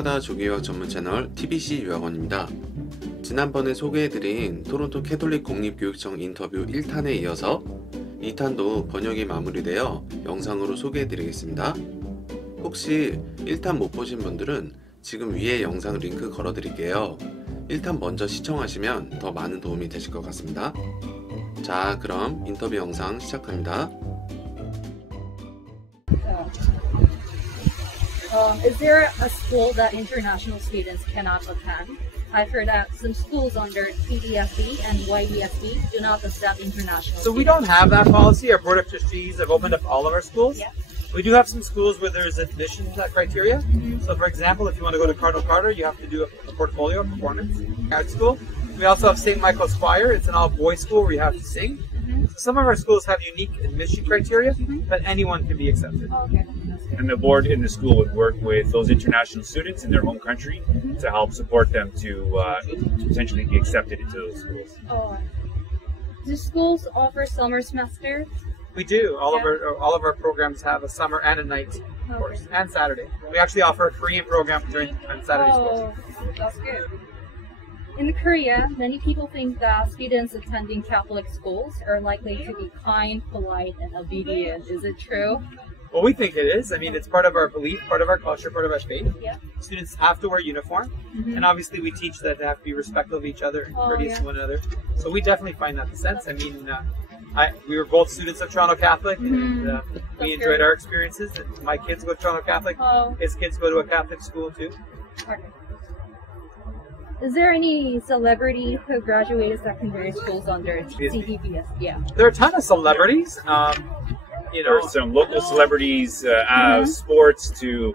캐나다 조기유학 전문채널 TBC 유학원입니다. 지난번에 소개해드린 토론토 캐톨릭 공립교육청 인터뷰 1탄에 이어서 2탄도 번역이 마무리되어 영상으로 소개해드리겠습니다. 혹시 1탄 못 보신 분들은 지금 위에 영상 링크 걸어드릴게요. 1탄 먼저 시청하시면 더 많은 도움이 되실 것 같습니다. 자, 그럼 인터뷰 영상 시작합니다. Is there a school that international students cannot attend? I've heard that some schools under TDSB and YDSB do not accept international So we don't have that policy. Our Board of Trustees have opened up all of our schools. Yeah. We do have some schools where there's admissions criteria. Mm-hmm. So for example, if you want to go to Cardinal Carter, you have to do a portfolio performance art school. We also have St. Michael's Choir. It's an all-boys school where you have to sing. Mm-hmm. So some of our schools have unique admission criteria, Mm-hmm. but anyone can be accepted. Oh, okay. And the board in the school would work with those international students in their home country to help support them to potentially be accepted into those schools. Oh. Do schools offer summer semester? We do. All of our programs have a summer and a night course, and Saturday. We actually offer a Korean program on Saturday schools. Oh, that's good. In Korea, many people think that students attending Catholic schools are likely to be kind, polite, and obedient. Is it true? Well, we think it is. I mean, it's part of our belief, part of our culture, part of our faith. Yeah. Students have to wear uniform, and obviously we teach that they have to be respectful of each other and courteous to one another. So we definitely find that the sense. I mean, we were both students of Toronto Catholic, and we enjoyed our experiences. And my kids go to Toronto Catholic. Oh. His kids go to a Catholic school too. Okay. Is there any celebrity who graduated secondary schools under CDBS? Yeah. There are a ton of celebrities. You There know, are some local celebrities, sports to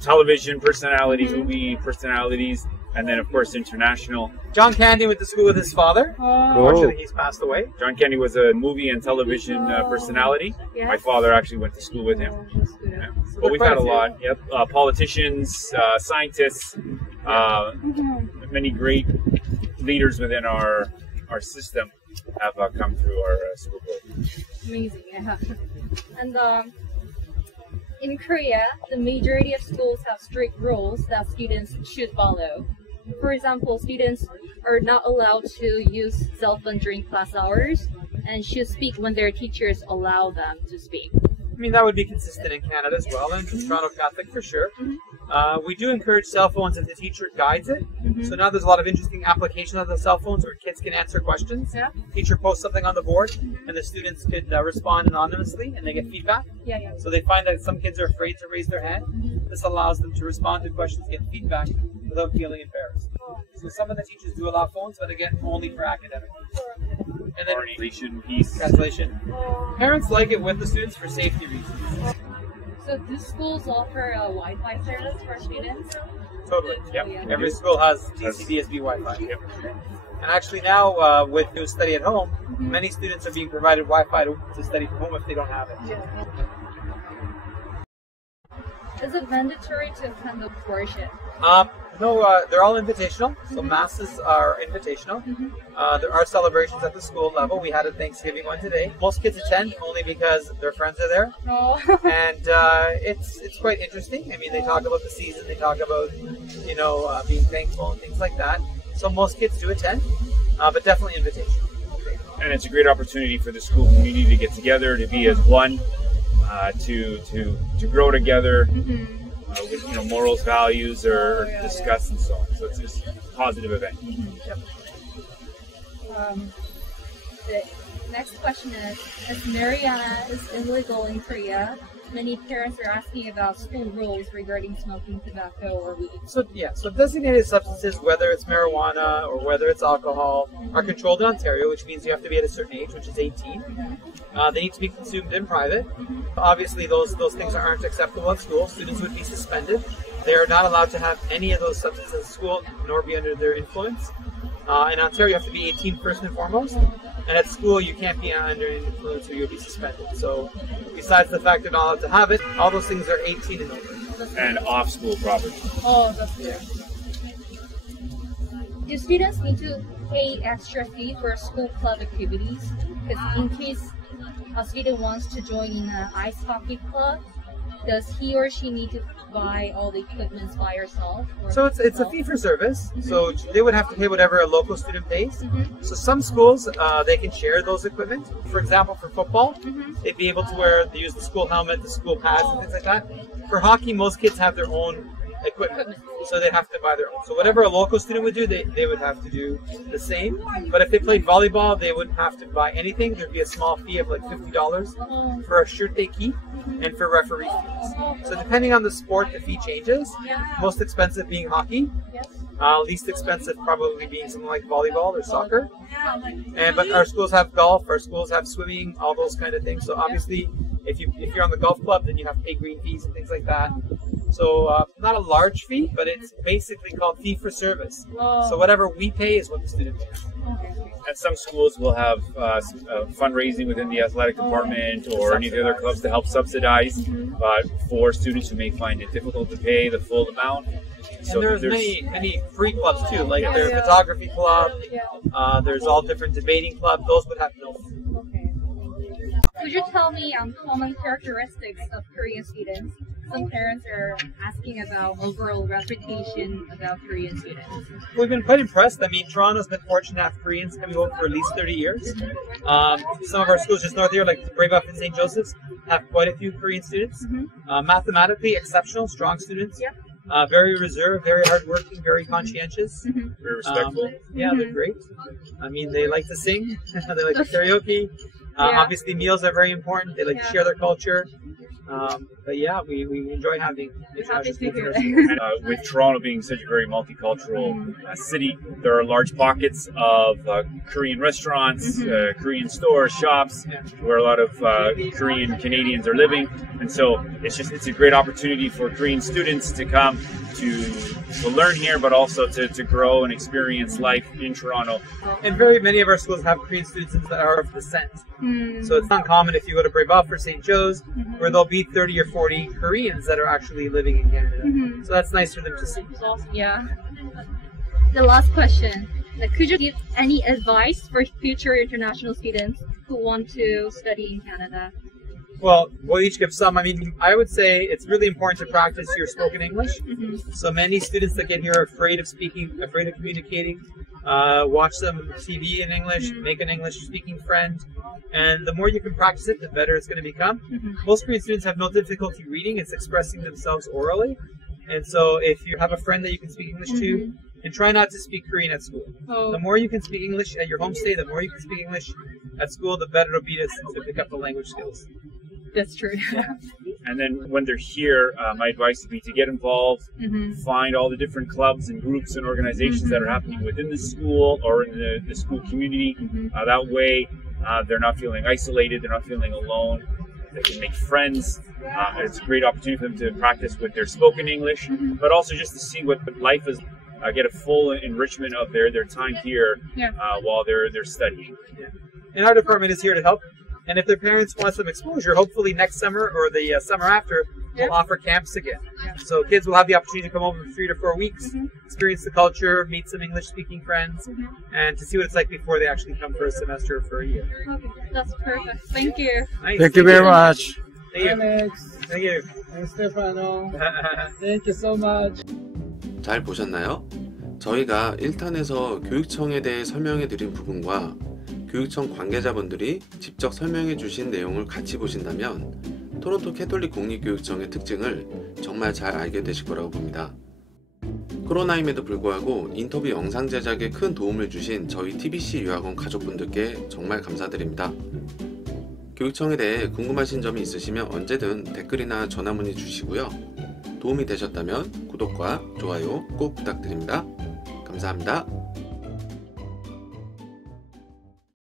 television personalities, movie personalities, and then of course international. John Candy went to school with his father. Unfortunately, he's passed away. John Candy was a movie and television personality. Yes. My father actually went to school with him. Yeah. But we've had a lot. Yep, politicians, scientists, many great leaders within our system have come through our school board. Amazing, yeah. And in Korea, the majority of schools have strict rules that students should follow. For example, students are not allowed to use cell phone during class hours and should speak when their teachers allow them to speak. I mean, that would be consistent in Canada as well, and Toronto Catholic for sure. We do encourage cell phones if the teacher guides it. So now there's a lot of interesting applications of the cell phones where kids can answer questions. Yeah. Teacher posts something on the board, and the students could respond anonymously, and they get feedback. Yeah. So they find that some kids are afraid to raise their hand. This allows them to respond to questions, get feedback without feeling embarrassed. So some of the teachers do allow phones, but again, only for academic. And then Translation piece. translation. Parents like it with the students for safety reasons. So do schools offer a Wi-Fi service for students? Totally. Yep. Yeah. Every school has TCDSB Wi-Fi. Yep. And actually now, with new study at home, many students are being provided Wi-Fi to study from home if they don't have it. Is it mandatory to attend the worship? No, they're all invitational. So masses are invitational. There are celebrations at the school level. We had a Thanksgiving one today. Most kids attend only because their friends are there, No. and it's quite interesting. I mean, they talk about the season. They talk about being thankful and things like that. So most kids do attend, but definitely invitational. And it's a great opportunity for the school community to get together, to be as one, to grow together. With morals, values, or discuss and so on. So it's just a positive event. The next question is, as marijuana is illegal in Korea, many parents are asking about school rules regarding smoking tobacco or weed. So designated substances, whether it's marijuana or whether it's alcohol, are controlled in Ontario, which means you have to be at a certain age, which is 18. They need to be consumed in private. Obviously, those things aren't acceptable at school. Students would be suspended. They are not allowed to have any of those substances at school, nor be under their influence. In Ontario, you have to be 18 first and foremost. And at school, you can't be under influence or you'll be suspended. So besides the fact they're not allowed to have it, all those things are 18 and over. And off-school property. Oh, that's good. Do students need to pay extra fee for school club activities? Because in case a student wants to join in an ice hockey club, does he or she need to buy all the equipment by herself? Or So it's a fee for service. So they would have to pay whatever a local student pays. So some schools they can share those equipment. For example, for football, they'd be able to use the school helmet, the school pads, and things like that. For hockey, most kids have their own equipment, so they have to buy their own. So whatever a local student would do, they would have to do the same. But if they played volleyball, they wouldn't have to buy anything. There'd be a small fee of like $50 for a shirt they keep and for referee fees. So depending on the sport, the fee changes. Most expensive being hockey. Least expensive probably being something like volleyball or soccer. But our schools have golf, our schools have swimming, all those kind of things. So obviously, if you're on the golf club, then you have to pay green fees and things like that. So not a large fee, but it's basically called fee for service. So whatever we pay is what the student pays. And some schools will have fundraising within the athletic department or any of the other clubs to help subsidize for students who may find it difficult to pay the full amount. So and there's many free clubs too, like there's photography club, there's all different debating clubs, those would have no fee. Could you tell me common characteristics of Korean students? Some parents are asking about overall reputation about Korean students. We've been quite impressed. I mean, Toronto's been fortunate to have Koreans coming over for at least 30 years. Some of our schools just north here, like Brave Up and St. Joseph's, have quite a few Korean students. Mathematically exceptional, strong students. Very reserved, very hardworking, very conscientious. Very respectful. They're great. I mean, they like to sing, they like to karaoke. Obviously, meals are very important. They like to share their culture. But yeah, we enjoy having international students. And with Toronto being such a very multicultural city, there are large pockets of Korean restaurants, Korean stores, shops, where a lot of Korean Canadians are living. And so it's a great opportunity for Korean students to come to learn here, but also to grow and experience life in Toronto. And very many of our schools have Korean students that are of descent. So it's not common if you go to Brave Up or St. Joe's, where there'll be 30 or 40 Koreans that are actually living in Canada. So that's nice for them to see. Yeah. The last question. Could you give any advice for future international students who want to study in Canada? Well, we'll each give some. I mean, I would say it's really important to practice your spoken English. So many students that get here are afraid of speaking, afraid of communicating. Watch some TV in English, make an English speaking friend. And the more you can practice it, the better it's going to become. Most Korean students have no difficulty reading. It's expressing themselves orally. And so if you have a friend that you can speak English to, and try not to speak Korean at school. The more you can speak English at your homestay, the more you can speak English at school, the better it'll be to pick up the language skills. That's true. And then when they're here, my advice would be to get involved, find all the different clubs and groups and organizations that are happening within the school or in the school community. That way, they're not feeling isolated, they're not feeling alone. They can make friends. It's a great opportunity for them to practice with their spoken English, but also just to see what life is. Get a full enrichment of their time here while they're studying. And our department is here to help. And if their parents want some exposure, hopefully next summer or the summer after, we'll offer camps again. So kids will have the opportunity to come over for 3 to 4 weeks, experience the culture, meet some English-speaking friends, and to see what it's like before they actually come for a semester or for a year. Okay, that's perfect. Thank you. Nice. Thank you very much. Thank you. Alex. Thank you. And Stefano. Thank you so much. 잘 보셨나요? 저희가 1탄에서 교육청에 대해 설명해 드린 부분과 교육청 관계자분들이 직접 설명해 주신 내용을 같이 보신다면 토론토 캐톨릭 공립교육청의 특징을 정말 잘 알게 되실 거라고 봅니다. 코로나임에도 불구하고 인터뷰 영상 제작에 큰 도움을 주신 저희 TBC 유학원 가족분들께 정말 감사드립니다. 교육청에 대해 궁금하신 점이 있으시면 언제든 댓글이나 전화 문의 주시고요. 도움이 되셨다면 구독과 좋아요 꼭 부탁드립니다. 감사합니다.